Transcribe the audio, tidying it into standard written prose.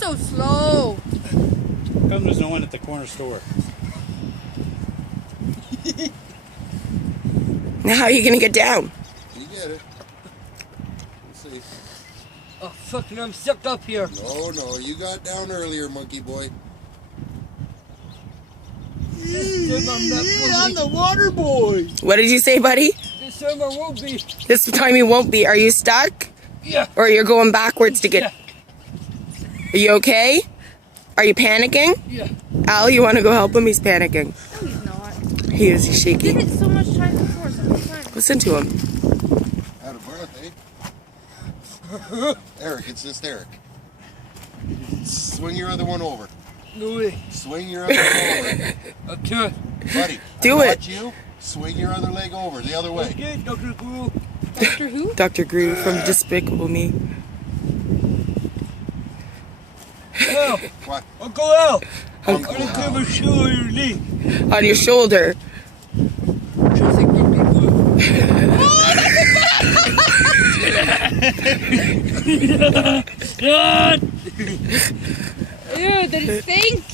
so slow. Come, there's no one at the corner store. Now how are you gonna get down? You get it. Let's see. Oh, fucking, I'm stuck up here. No, you got down earlier, monkey boy. I'm the water boy. What did you say, buddy? This time I won't be. This time you won't be. Are you stuck? Yeah. Or you're going backwards to get... Yeah. Are you okay? Are you panicking? Yeah. Al, you want to go help him? He's panicking. No, he's not. He is. He's Give shaking. it so much time before, so much time. Listen to him. Had a birthday. Eric, it's just Eric. Swing your other one over. No way. Swing your other one over. I can't. Buddy, Do I it. got you. Swing your other leg over, the other way. Okay, Dr. Guru. Doctor who? Dr. Gru from Despicable Me. Al, What? Uncle Al. I'm Uncle gonna Al. give a shoe on your knee. On your shoulder. Just like what people Ew, did it stink?